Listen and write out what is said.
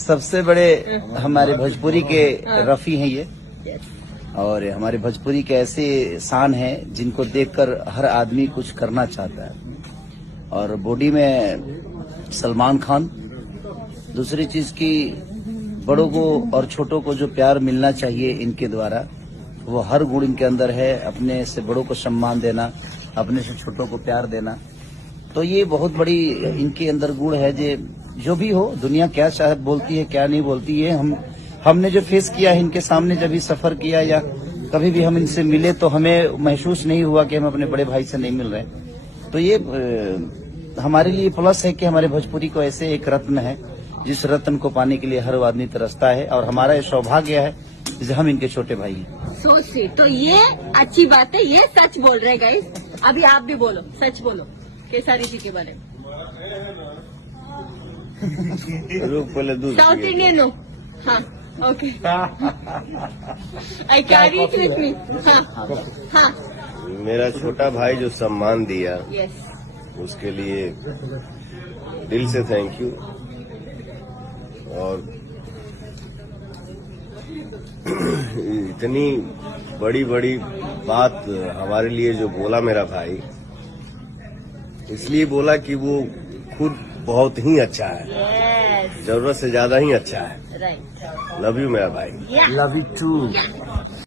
सबसे बड़े हमारे भोजपुरी के रफी हैं ये, और हमारे भोजपुरी के ऐसे शान हैं जिनको देखकर हर आदमी कुछ करना चाहता है। और बॉडी में सलमान खान, दूसरी चीज की बड़ों को और छोटों को जो प्यार मिलना चाहिए इनके द्वारा, वो हर गुण इनके अंदर है। अपने से बड़ों को सम्मान देना, अपने से छोटों को प्यार देना, तो ये बहुत बड़ी इनके अंदर गुण है। जो भी हो, दुनिया क्या चाहे बोलती है क्या नहीं बोलती है, हमने जो फेस किया है इनके सामने, जब भी सफर किया या कभी भी हम इनसे मिले तो हमें महसूस नहीं हुआ कि हम अपने बड़े भाई से नहीं मिल रहे। तो ये हमारे लिए प्लस है कि हमारे भोजपुरी को ऐसे एक रत्न है जिस रत्न को पाने के लिए हर आदमी तरसता है, और हमारा ये सौभाग्य है कि हम इनके छोटे भाई हैं। So sweet. तो ये अच्छी बात है, ये सच बोल रहे गाइस। अभी आप भी बोलो, सच बोलो केसारी जी के बारे में। साउथ इंडियन हो? हाँ, okay. I carry it with me. हाँ। मेरा छोटा भाई जो सम्मान दिया, यस, उसके लिए दिल से थैंक यू। और इतनी बड़ी बड़ी बात हमारे लिए जो बोला मेरा भाई, इसलिए बोला कि वो खुद बहुत ही अच्छा है, जरूरत से ज्यादा ही अच्छा है। राइट। लव यू मेरा भाई। Love you to.